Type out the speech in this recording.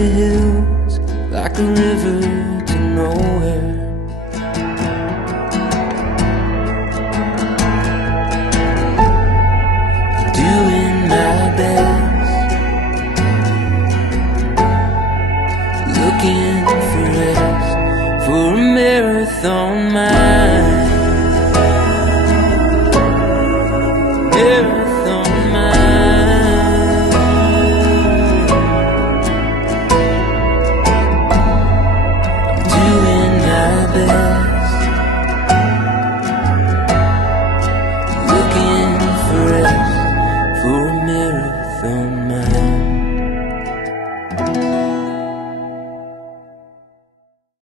the hills like a river to nowhere. Doing my best, looking for rest, for a marathon mind.